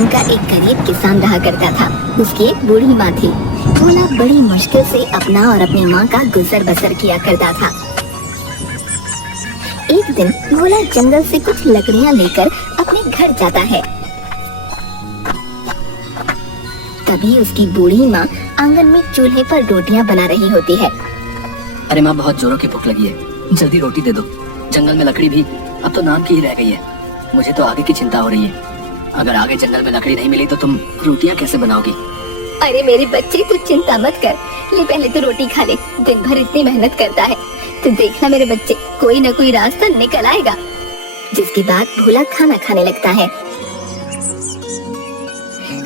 गांव का एक गरीब किसान रहा करता था। उसकी एक बूढ़ी माँ थी। भोला बड़ी मुश्किल से अपना और अपनी माँ का गुजर बसर किया करता था। एक दिन भोला जंगल से कुछ लकड़ियाँ लेकर अपने घर जाता है। तभी उसकी बूढ़ी माँ आंगन में चूल्हे पर रोटियां बना रही होती है। अरे माँ, बहुत जोरों की भूख लगी है, जल्दी रोटी दे दो। जंगल में लकड़ी भी अब तो नाम की ही रह गई है। मुझे तो आगे की चिंता हो रही है। अगर आगे जंगल में लकड़ी नहीं मिली तो तुम रोटियां कैसे बनाओगी? अरे मेरे बच्चे, तू चिंता मत कर, ले पहले तो रोटी खा ले। दिन भर इतनी मेहनत करता है तो देखना मेरे बच्चे, कोई न कोई रास्ता निकल आएगा। जिसके बाद भोला खाना खाने लगता है।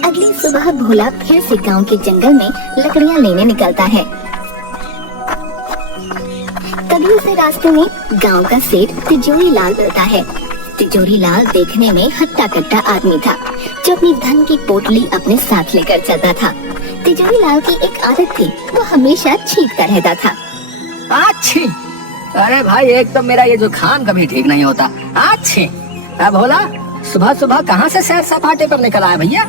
अगली सुबह भोला फिर से गांव के जंगल में लकड़ियां लेने निकलता है। तभी उसे रास्ते में गांव का सेठ तिजोरी लाल मिलता है। तिजोरी लाल देखने में हट्टा कट्टा आदमी था जो अपनी धन की पोटली अपने साथ लेकर चलता था। तिजोरी लाल की एक आदत थी, वो हमेशा छींकता रहता था। अच्छी, अरे भाई, एक तो मेरा ये जुकाम कभी ठीक नहीं होता। अच्छी, भोला सुबह सुबह कहाँ से सैर सपाटे पर निकल आया भैया?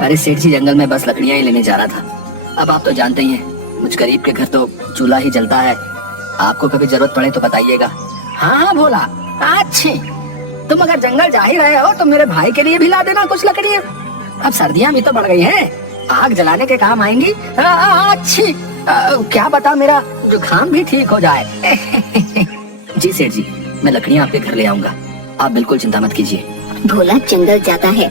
अरे सेठ जी, जंगल में बस लकड़ियाँ ही लेने जा रहा था। अब आप तो जानते ही हैं, मुझ गरीब के घर तो चूल्हा ही जलता है। आपको कभी जरूरत पड़े तो बताइएगा। हाँ भोला, अच्छी, तुम अगर जंगल जा ही रहे हो तो मेरे भाई के लिए भी ला देना कुछ लकड़ियाँ। अब सर्दियाँ भी तो बढ़ गई हैं, आग जलाने के काम आएंगी। अच्छी, क्या बता, मेरा जुकाम भी ठीक हो जाए। जी सेठ जी, मैं लकड़ियाँ आपके घर ले आऊंगा, आप बिल्कुल चिंता मत कीजिए। भोला जंगल जाता है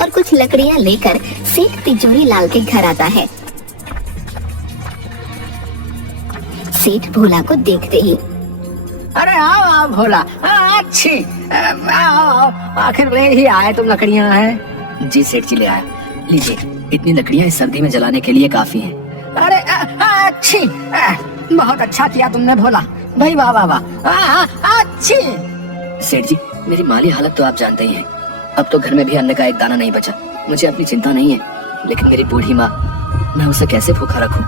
और कुछ लकड़ियां लेकर सेठ तिजोरी लाल के घर आता है। सेठ भोला को देखते ही, अरे आओ आओ भोला, अच्छी, आओ, आखिर ले ही आए तुम लकड़ियाँ हैं। जी सेठ जी, ले आया, लीजिए, इतनी लकड़ियाँ इस सर्दी में जलाने के लिए काफी हैं। अरे अच्छी, बहुत अच्छा किया तुमने भोला, भाई वाह वाह वाह, अच्छी। सेठ जी, मेरी माली हालत तो आप जानते ही हैं। अब तो घर में भी अन्न का एक दाना नहीं बचा। मुझे अपनी चिंता नहीं है, लेकिन मेरी बूढ़ी माँ, मैं उसे कैसे भूखा रखूं?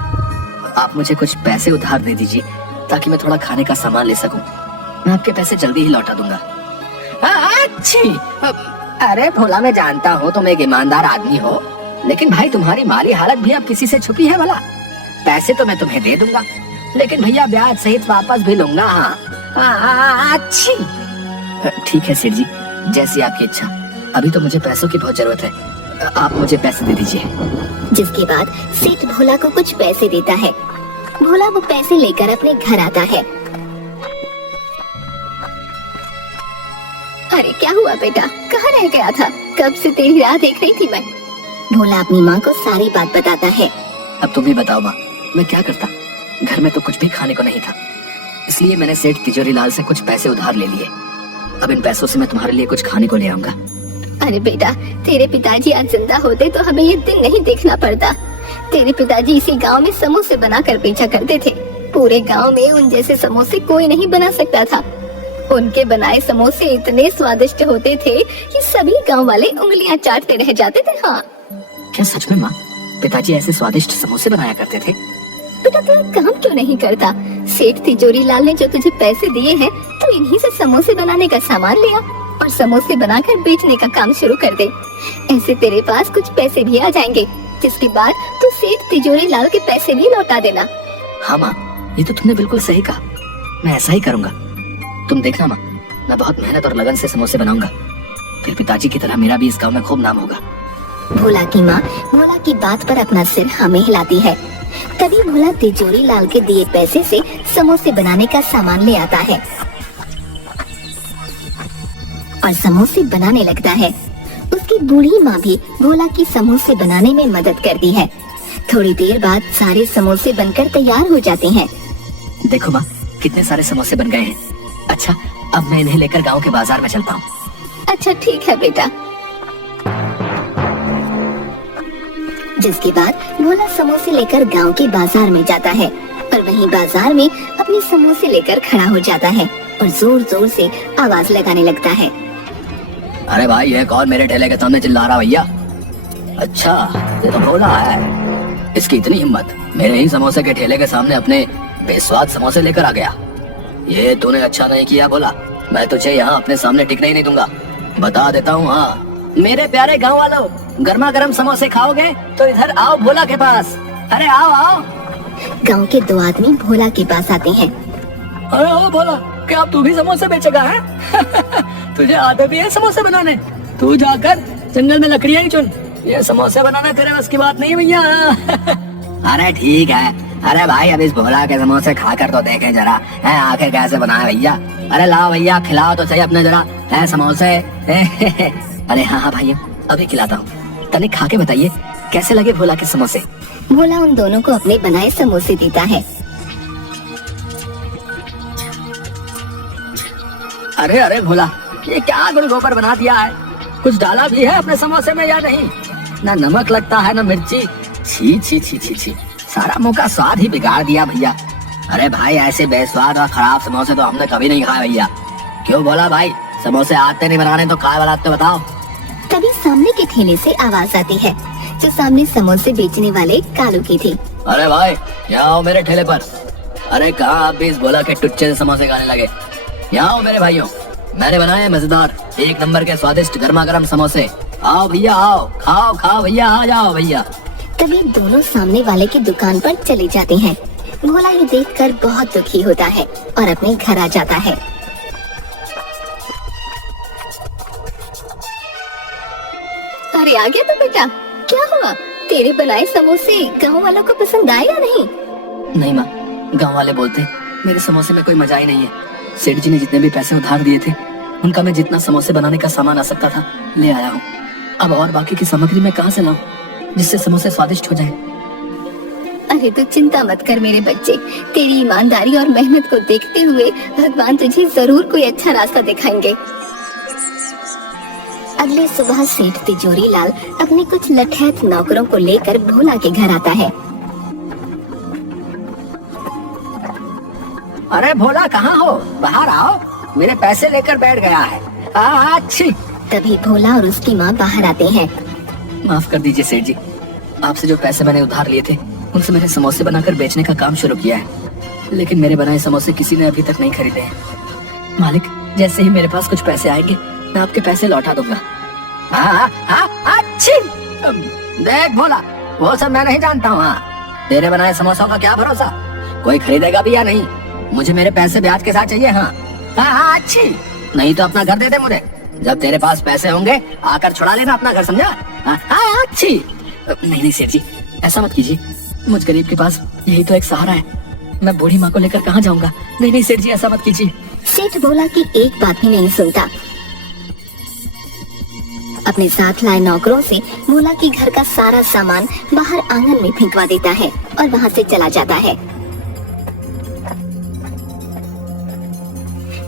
आप मुझे कुछ पैसे उधार दे दीजिए ताकि मैं थोड़ा खाने का सामान ले सकूं। मैं आपके पैसे जल्दी ही लौटा दूंगा। अच्छी, अरे भोला, मैं जानता हूँ तुम एक ईमानदार आदमी हो, लेकिन भाई तुम्हारी माली हालत भी अब किसी से छुपी है भला? पैसे तो मैं तुम्हें दे दूंगा, लेकिन भैया ब्याज सहित वापस भी लूंगा। हाँ अच्छी, ठीक है सेठ जी, जैसी आपकी इच्छा। अभी तो मुझे पैसों की बहुत जरूरत है, आप मुझे पैसे दे दीजिए। जिसके बाद सेठ भोला को कुछ पैसे देता है। भोला वो पैसे लेकर अपने घर आता है। अरे क्या हुआ बेटा, कहाँ रह गया था? कब से तेरी राह देख रही थी मैं। भोला अपनी माँ को सारी बात बताता है। अब तुम ही बताओ माँ, मैं क्या करता? घर में तो कुछ भी खाने को नहीं था, इसलिए मैंने सेठ तिजोरी लाल से कुछ पैसे उधार ले लिए। अब इन पैसों से मैं तुम्हारे लिए कुछ खाने को ले आऊंगा। अरे बेटा, तेरे पिताजी आज जिंदा होते तो हमें ये दिन नहीं देखना पड़ता। तेरे पिताजी इसी गांव में समोसे बनाकर बेचा करते थे। पूरे गांव में उन जैसे समोसे कोई नहीं बना सकता था। उनके बनाए समोसे इतने स्वादिष्ट होते थे कि सभी गांव वाले उंगलियां चाटते रह जाते थे। हाँ, क्या सच में माँ, पिताजी ऐसे स्वादिष्ट समोसे बनाया करते थे? बेटा, तू एक काम क्यों नहीं करता? सेठ तिजोरी लाल ने जो तुझे पैसे दिए हैं, तो इन्हीं से समोसे बनाने का सामान लिया और समोसे बनाकर बेचने का काम शुरू कर दे। ऐसे तेरे पास कुछ पैसे भी आ जाएंगे, जिसके बाद तू सेठ तिजोरी लाल के पैसे भी लौटा देना। हाँ माँ, ये तो तुमने बिल्कुल सही कहा, मैं ऐसा ही करूँगा। तुम देखना माँ, मैं बहुत मेहनत और लगन से समोसे बनाऊंगा, फिर पिताजी की तरह मेरा भी इस गाँव में खूब नाम होगा। भोला की माँ भोला की बात पर अपना सिर हमें हिलाती है। तभी भोला तिजोरी लाल के दिए पैसे से समोसे बनाने का सामान ले आता है और समोसे बनाने लगता है। उसकी बूढ़ी माँ भी भोला की समोसे बनाने में मदद करती है। थोड़ी देर बाद सारे समोसे बनकर तैयार हो जाते हैं। देखो माँ, कितने सारे समोसे बन गए हैं। अच्छा, अब मैं इन्हें लेकर गांव के बाजार में चलता हूँ। अच्छा ठीक है बेटा। जिसके बाद भोला समोसे लेकर गांव के बाजार में जाता है और वहीं बाजार में अपने समोसे लेकर खड़ा हो जाता है और जोर जोर से आवाज लगाने लगता है। अरे भाई, ये कौन मेरे ठेले के सामने चिल्ला रहा भैया? अच्छा, ये तो भोला है। इसकी इतनी हिम्मत, मेरे ही समोसे के ठेले के सामने अपने बेस्वाद समोसे लेकर आ गया। ये तूने अच्छा नहीं किया भोला, मैं तुझे यहाँ अपने सामने टिकने ही नहीं दूंगा, बता देता हूँ। हाँ मेरे प्यारे गांव वालों, गर्मा गर्म समोसे खाओगे तो इधर आओ भोला के पास। अरे आओ आओ। गांव के दो आदमी भोला के पास आते हैं। अरे ओ भोला, क्या तू भी समोसे बेचेगा है? तुझे आते भी है समोसे बनाने? तू जाकर जंगल में लकड़ियाँ ही चुन, ये समोसे बनाना तेरे बस की बात नहीं भैया। अरे ठीक है, अरे भाई अब इस भोला के समोसे खाकर तो देखें जरा है आखिर कैसे बनाए भैया। अरे लाओ भैया, खिलाओ तो सही अपने जरा है समोसे। अरे हाँ हाँ भाई, अभी खिलाता हूँ, तनिक खा के बताइए कैसे लगे भोला के समोसे। भोला उन दोनों को अपने बनाए समोसे देता है। अरे अरे भोला, ये क्या गुड़ गोबर बना दिया है? कुछ डाला भी है अपने समोसे में या नहीं? ना नमक लगता है ना मिर्ची। छी छी छी छी छी, सारा मुंह का स्वाद ही बिगाड़ दिया भैया। अरे भाई ऐसे बेस्वाद और खराब समोसे तो हमने कभी नहीं खाए भैया। क्यों बोला भाई, समोसे आते नहीं बनाने तो काय बनाते बताओ। तभी सामने के ठेले से आवाज आती है, जो सामने समोसे बेचने वाले कालू की थी। अरे भाई यहाँ आओ मेरे ठेले पर। अरे कहाँ आप भी इस भोला के टुच्चे से समोसे खाने लगे? यहाँ आओ मेरे भाइयों, मैंने बनाए मजेदार एक नंबर के स्वादिष्ट गर्मा गर्म समोसे। आओ भैया आओ, खाओ खाओ भैया, आ जाओ भैया। तभी दोनों सामने वाले की दुकान पर चले जाते हैं। भोला ये देखकर बहुत दुखी होता है और अपने घर आ जाता है। अरे आ गया तो बेटा, क्या हुआ? तेरे बनाए समोसे गांव वालों को पसंद आए या नहीं? नहीं माँ, गांव वाले बोलते मेरे समोसे में कोई मजा ही नहीं है। सेठ जी ने जितने भी पैसे उधार दिए थे, उनका मैं जितना समोसे बनाने का सामान आ सकता था ले आया हूँ। अब और बाकी की सामग्री मैं कहाँ से लाऊं जिससे समोसे स्वादिष्ट हो जाएं? अरे तू चिंता मत कर मेरे बच्चे, तेरी ईमानदारी और मेहनत को देखते हुए भगवान तुझे जरूर कोई अच्छा रास्ता दिखाएंगे। अगले सुबह सेठ तिजोरी लाल अपने कुछ लठैत नौकरों को लेकर भोला के घर आता है। अरे भोला कहाँ हो? बाहर आओ, मेरे पैसे लेकर बैठ गया है। अच्छी। तभी भोला और उसकी माँ बाहर आते हैं। माफ कर दीजिए सेठ जी, आपसे जो पैसे मैंने उधार लिए थे उनसे मैंने समोसे बनाकर बेचने का काम शुरू किया है, लेकिन मेरे बनाए समोसे किसी ने अभी तक नहीं खरीदे हैं। मालिक, जैसे ही मेरे पास कुछ पैसे आएंगे मैं आपके पैसे लौटा दूंगा। अच्छी। देख भोला, वो सब मैं नहीं जानता हूँ। तेरे बनाए समोसों का क्या भरोसा, कोई खरीदेगा भी या नहीं? मुझे मेरे पैसे ब्याज के साथ चाहिए। हाँ अच्छी, नहीं तो अपना घर दे दे मुझे। जब तेरे पास पैसे होंगे आकर छुड़ा लेना अपना घर, समझा? हाँ अच्छी। नहीं सेठ जी, ऐसा मत कीजिए, मुझ गरीब के पास यही तो एक सहारा है, मैं बूढ़ी माँ को लेकर कहाँ जाऊंगा? नहीं सेठ जी, ऐसा मत कीजिए। सेठ भोला की एक बात भी नहीं सुनता। अपने साथ लाए नौकरों से भोला के घर का सारा सामान बाहर आंगन में फेंकवा देता है और वहाँ से चला जाता है।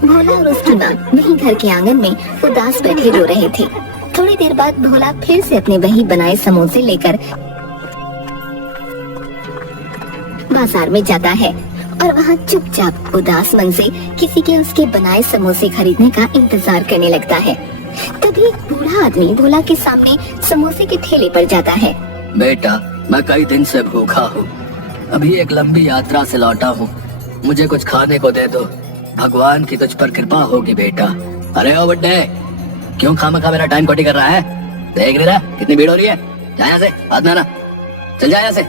भोला और उसकी माँ वहीं घर के आंगन में उदास बैठे रो रहे थे। थोड़ी देर बाद भोला फिर से अपने वही बनाए समोसे लेकर बाजार में जाता है और वहाँ चुपचाप उदास मन से किसी के उसके बनाए समोसे खरीदने का इंतजार करने लगता है। तभी एक बूढ़ा आदमी भोला के सामने समोसे के ठेले पर जाता है। बेटा, मैं कई दिन से भूखा हूँ, अभी एक लंबी यात्रा से लौटा हूँ, मुझे कुछ खाने को दे दो, भगवान की तुझ पर कृपा होगी बेटा। अरे ओ बड्डे, क्यों खामखा मेरा टाइम खोटी कर रहा है? देख नहीं रहा कितनी भीड़ हो रही है? जा यहाँ से, हाथ में आना, चल जा यहाँ से।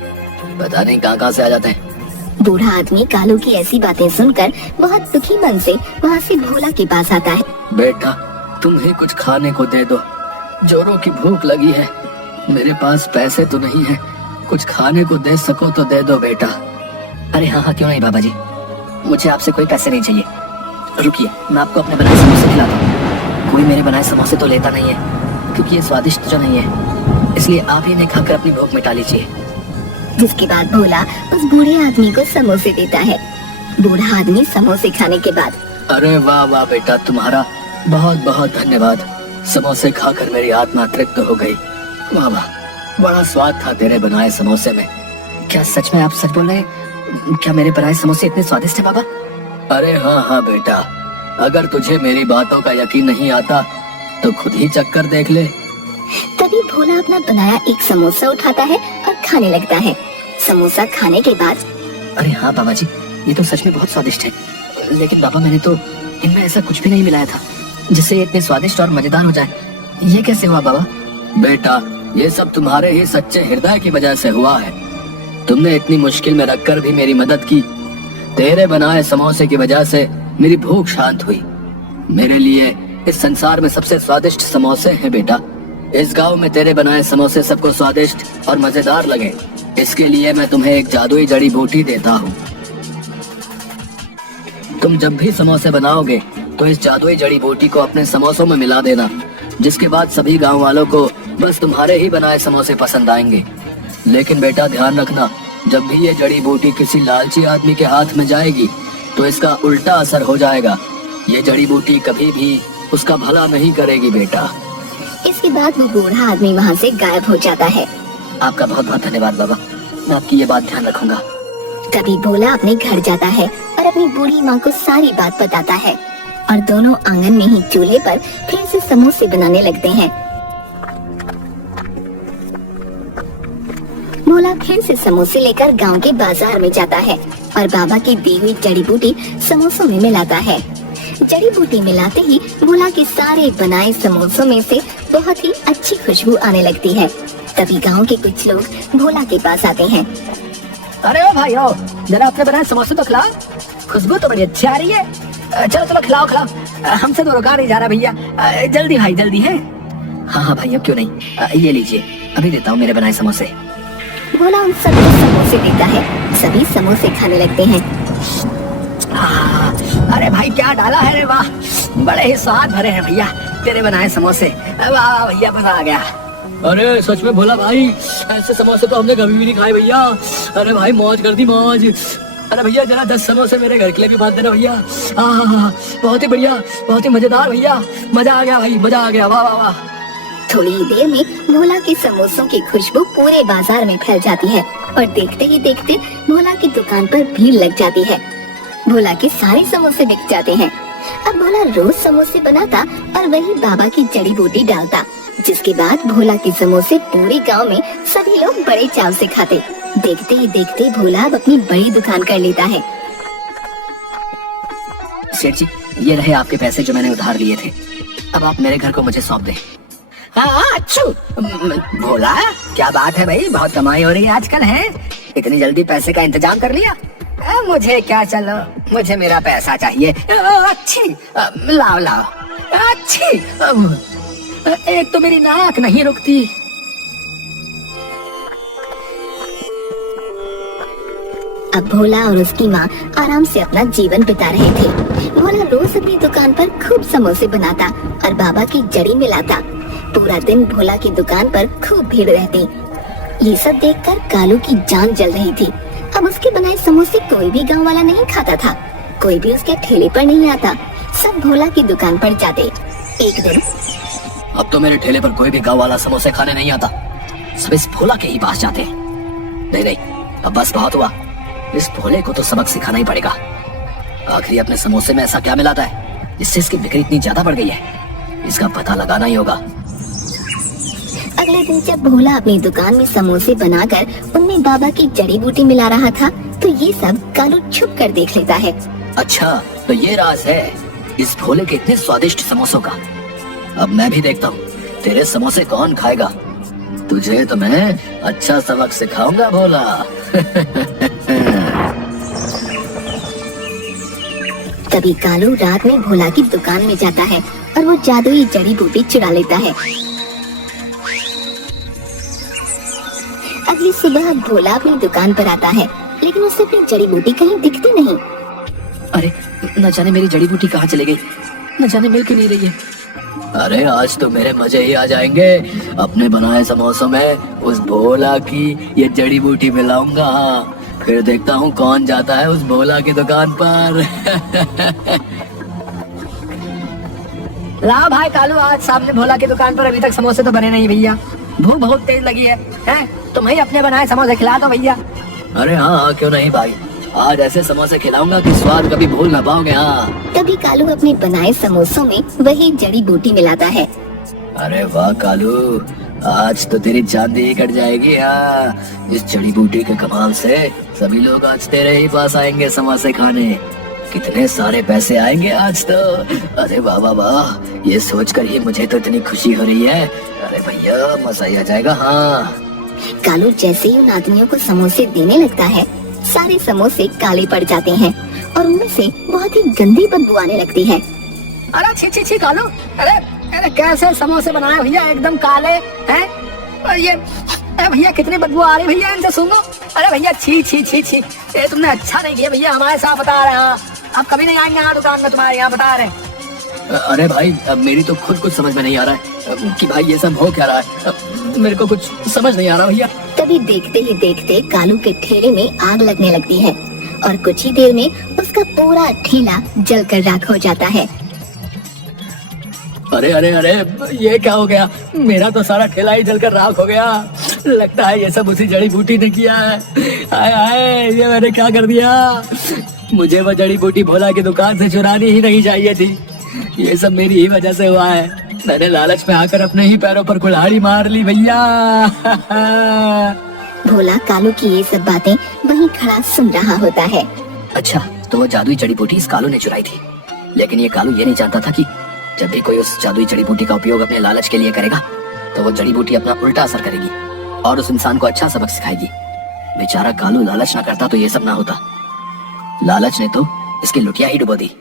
पता नहीं कहाँ से आ जाते हैं। बूढ़ा आदमी कालू की ऐसी बातें सुनकर बहुत दुखी मन से वहाँ से भोला के पास आता है। बेटा, तुम्हें कुछ खाने को दे दो, जोरों की भूख लगी है, मेरे पास पैसे तो नहीं है, कुछ खाने को दे सको तो दे दो बेटा। अरे हाँ क्यों नहीं बाबा जी, मुझे आपसे कोई पैसे नहीं चाहिए, रुकिए मैं आपको अपने बनाए समोसे खिलाता हूँ। कोई मेरे बनाए समोसे तो लेता नहीं है क्योंकि ये स्वादिष्ट जो नहीं है, इसलिए आप इन्हें खाकर अपनी भूख मिटा लीजिए। जिसके बाद भोला उस बूढ़े आदमी को समोसे देता है। बूढ़ा आदमी समोसे खाने के बाद, अरे वाह वाह बेटा, तुम्हारा बहुत बहुत धन्यवाद, समोसे खाकर मेरी आत्मा तृप्त हो गई। वाह वाह, बड़ा स्वाद था तेरे बनाए समोसे में। क्या सच में आप सच बोल रहे हैं? क्या मेरे बनाए समोसे इतने स्वादिष्ट है बाबा? अरे हाँ बेटा, अगर तुझे मेरी बातों का यकीन नहीं आता तो खुद ही चक्कर देख ले। तभी भोला अपना बनाया एक समोसा उठाता है और खाने लगता है। समोसा खाने के बाद, अरे हाँ बाबा जी, ये तो सच में बहुत स्वादिष्ट है, लेकिन बाबा मैंने तो इनमें ऐसा कुछ भी नहीं मिलाया था जिससे ये इतने स्वादिष्ट और मजेदार हो जाए। ये कैसे हुआ बाबा? बेटा, ये सब तुम्हारे ही सच्चे हृदय की वजह से हुआ है। तुमने इतनी मुश्किल में रखकर भी मेरी मदद की। तेरे बनाए समोसे की वजह से मेरी भूख शांत हुई। मेरे लिए इस संसार में सबसे स्वादिष्ट समोसे हैं बेटा। इस गांव में तेरे बनाए समोसे सबको स्वादिष्ट और मजेदार लगे, इसके लिए मैं तुम्हें एक जादुई जड़ी बूटी देता हूँ। तुम जब भी समोसे बनाओगे तो इस जादुई जड़ी बूटी को अपने समोसों में मिला देना, जिसके बाद सभी गांव वालों को बस तुम्हारे ही बनाए समोसे पसंद आएंगे। लेकिन बेटा ध्यान रखना, जब भी ये जड़ी बूटी किसी लालची आदमी के हाथ में जाएगी तो इसका उल्टा असर हो जाएगा। ये जड़ी बूटी कभी भी उसका भला नहीं करेगी बेटा। इसके बाद वो बूढ़ा आदमी वहाँ से गायब हो जाता है। आपका बहुत बहुत धन्यवाद बाबा, मैं आपकी ये बात ध्यान रखूंगा। तभी भोला अपने घर जाता है और अपनी बूढ़ी माँ को सारी बात बताता है और दोनों आंगन में ही चूल्हे पर फिर से समोसे बनाने लगते हैं। भोला फिर से समोसे लेकर गांव के बाजार में जाता है और बाबा की दी हुई जड़ी बूटी समोसों में मिलाता है। जड़ी बूटी मिलाते ही भोला के सारे बनाए समोसों में से बहुत ही अच्छी खुशबू आने लगती है। तभी गांव के कुछ लोग भोला के पास आते हैं। अरे ओ भाई ओ, जरा अपने बनाए समोसे तो खिलाओ, खुशबू तो बड़ी अच्छी आ रही है। चलो चलो खिलाओ खिलाओ, हमसे तो रुका नहीं जा रहा भैया। जल्दी भाई जल्दी है। हाँ हाँ भाई, अब क्यों नहीं, ये लीजिए, अभी देता हूँ मेरे बनाए समोसे। भोला उन सबको समोसे देता है। सभी समोसे खाने लगते हैं। अरे भाई क्या डाला है रे, वाह, बड़े ही स्वाद भरे हैं भैया तेरे बनाए समोसे। वाह भैया, मजा आ गया। अरे सच में भोला भाई, ऐसे समोसे तो हमने कभी भी नहीं खाए भैया। अरे भाई मौज कर दी मौज। अरे भैया जरा 10 समोसे मेरे घर के लिए भी बांध देना भैया। बहुत ही बढ़िया, बहुत ही मजेदार भैया, मजा आ गया भाई, मजा आ गया, वाह वाह वाह। थोड़ी ही देर में भोला के समोसों की खुशबू पूरे बाजार में फैल जाती है और देखते ही देखते भोला की दुकान पर भीड़ लग जाती है। भोला के सारे समोसे बिक जाते हैं। अब भोला रोज समोसे बनाता और वही बाबा की जड़ी बूटी डालता, जिसके बाद भोला के समोसे पूरे गांव में सभी लोग बड़े चाव से खाते। देखते ही देखते भोला अब अपनी बड़ी दुकान कर लेता है। सेठ जी, ये रहे आपके पैसे जो मैंने उधार लिए थे। अब आप मेरे घर को मुझे सौंप दें। हाँ अच्छू, भोला क्या बात है भाई, बहुत कमाई हो रही है आजकल है, इतनी जल्दी पैसे का इंतजाम कर लिया। मुझे क्या, चलो मुझे मेरा पैसा चाहिए। अच्छी, लाओ लाओ, अच्छी, एक तो मेरी नाक नहीं रुकती। अब भोला और उसकी माँ आराम से अपना जीवन बिता रहे थे। भोला रोज अपनी दुकान पर खूब समोसे बनाता और बाबा की जड़ी मिलाता। पूरा दिन भोला की दुकान पर खूब भीड़ रहती। ये सब देखकर कालू की जान जल रही थी। अब उसके बनाए समोसे कोई भी गांव वाला नहीं खाता था, कोई भी उसके ठेले पर नहीं आता, सब भोला की दुकान पर जाते। एक दिन, अब तो मेरे ठेले पर कोई भी गांव वाला समोसे खाने नहीं आता, सब इस भोला के ही पास जाते हैं। नहीं नहीं, अब बस बहुत हुआ, इस भोले को तो सबक सिखाना ही पड़ेगा। आखिर अपने समोसे में ऐसा क्या मिलाता है जिससे इसकी बिक्री इतनी ज्यादा बढ़ गई है, इसका पता लगाना ही होगा। अगले दिन जब भोला अपनी दुकान में समोसे बनाकर उनमें बाबा की जड़ी बूटी मिला रहा था, तो ये सब कालू छुप कर देख लेता है। अच्छा, तो ये राज है इस भोले के इतने स्वादिष्ट समोसों का। अब मैं भी देखता हूँ तेरे समोसे कौन खाएगा। तुझे तो मैं अच्छा सबक सिखाऊंगा भोला। तभी कालू रात में भोला की दुकान में जाता है और वो जादुई जड़ी बूटी चुरा लेता है। अगली सुबह भोला अपनी दुकान पर आता है, लेकिन उसे अपनी जड़ी बूटी कहीं दिखती नहीं। अरे न जाने मेरी जड़ी बूटी कहाँ चली गई, न जाने मिल क्यों नहीं रही है। अरे आज तो मेरे मजे ही आ जाएंगे, अपने बनाए समोसों में उस भोला की ये जड़ी बूटी मिलाऊंगा, फिर देखता हूँ कौन जाता है उस भोला की दुकान पर। ला भाई कालू, आज सामने भोला की दुकान पर अभी तक समोसे तो बने नहीं भैया, भूख बहुत तेज लगी है, तुम ही अपने बनाए समोसे खिला दो भैया। अरे हाँ क्यों नहीं भाई, आज ऐसे समोसे खिलाऊंगा कि स्वाद कभी भूल ना पाओगे। हाँ। तभी कालू अपने बनाए समोसों में वही जड़ी बूटी मिलाता है। अरे वाह कालू, आज तो तेरी चांदी ही कट जाएगी। हाँ, इस जड़ी बूटी के कमाल से सभी लोग आज तेरे ही पास आएंगे समोसे खाने। कितने सारे पैसे आएंगे आज तो। अरे वाह वाह वाह, ये सोचकर ही मुझे तो इतनी खुशी हो रही है। अरे भैया मजा ही आ जाएगा। हाँ कालू जैसे ही उन आदमियों को समोसे देने लगता है, सारे समोसे काले पड़ जाते हैं और उनमें से बहुत ही गंदी बदबू आने लगती है। अरे छी छी छी कालू, अरे अरे कैसे समोसे बनाए भैया, एकदम काले हैं। और ये अरे भैया कितनी बदबू आ रही भैया इनसे, सुनो। अरे भैया छी छी छी छी, ये तुमने अच्छा नहीं किया भैया, हमारे साथ बता रहे हैं। आप कभी नहीं आएंगे यहाँ दुकान में, तुम्हारे यहाँ बता रहे। अरे भाई अब मेरी तो खुद कुछ समझ में नहीं आ रहा है कि भाई ये सब हो क्या रहा है। मेरे को कुछ समझ नहीं आ रहा भैया। तभी देखते ही देखते कालू के ठेले में आग लगने लगती है और कुछ ही देर में उसका पूरा ठेला जलकर राख हो जाता है। अरे अरे अरे ये क्या हो गया, मेरा तो सारा ठेला ही जलकर राख हो गया। लगता है ये सब उसी जड़ी बूटी ने किया है। हाय हाय, ये मैंने क्या कर दिया। मुझे वो जड़ी बूटी भोला की दुकान से चुरानी ही नहीं चाहिए थी। ये सब मेरी ही वजह से हुआ है। मैंने लालच में आकर अपने ही पैरों पर कुल्हाड़ी मार ली भैया। भोला कालू की ये सब बातें वहीं खड़ा सुन रहा होता है। अच्छा, तो वो जादुई जड़ी बूटी इस कालू ने चुराई थी, लेकिन ये कालू ये नहीं जानता था कि जब भी कोई उस जादुई जड़ी बूटी का उपयोग अपने लालच के लिए करेगा तो वो जड़ी बूटी अपना उल्टा असर करेगी और उस इंसान को अच्छा सबक सिखाएगी। बेचारा कालू लालच ना करता तो ये सब ना होता। लालच ने तो इसकी लुटिया ही डुबो दी।